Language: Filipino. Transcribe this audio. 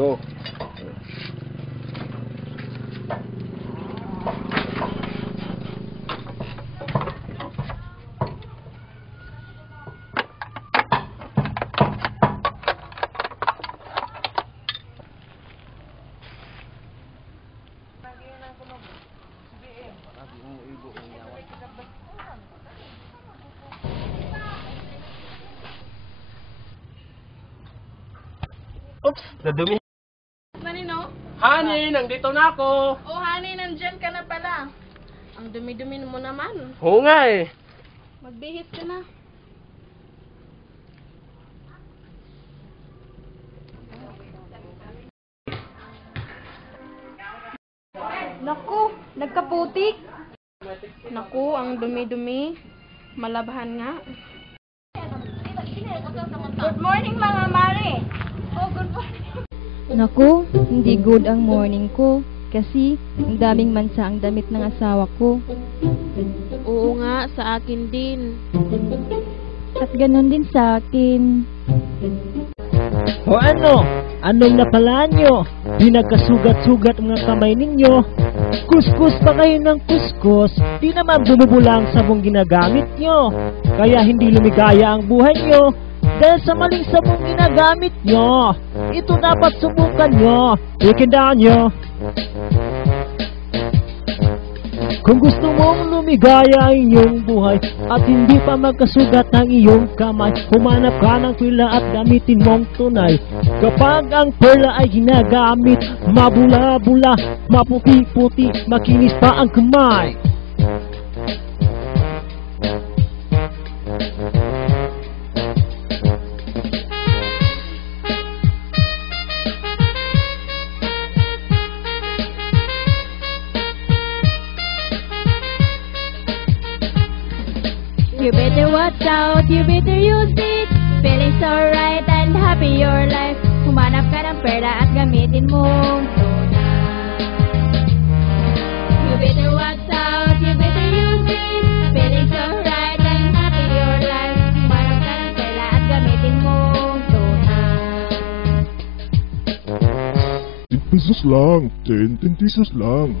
todo. Oops, nadumi. Manino? Honey, nandito na ako. Oh, honey, nandyan ka na pala. Ang dumi-dumi mo naman. Oo nga eh. Magbihis ka na. Naku, nagkaputik. Naku, ang dumi-dumi. Malabhan nga. Good morning, mga mare. Oh, good morning. Naku, hindi good ang morning ko kasi ang daming mansa ang damit ng asawa ko. Oo nga, sa akin din. At ganon din sa akin. O ano? Anong napalaan nyo? Di nagkasugat-sugat ang mga kamay ninyo. Kuskus pa kayo ng kuskus. Di naman bumubula ang sabong ginagamit nyo. Kaya hindi lumigaya ang buhay nyo. Dahil sa maling sabong ginagamit nyo. Ito dapat subukan nyo. Ikindaan nyo. Kung gusto mong lumigaya ang iyong buhay at hindi pa magkasugat ang iyong kamay, humanap ka ng perla at gamitin mong tunay. Kapag ang perla ay ginagamit, mabula-bula, maputi-puti, makinis pa ang kamay. You better watch out, you better use it. Feeling so right and happy your life. Humanap ka ng pera at gamitin mo tonight. You better watch out, you better use it. Feeling so right and happy your life. Humanap ka ng pera at gamitin mo tonight. 10 pesos lang. 10 pesos lang.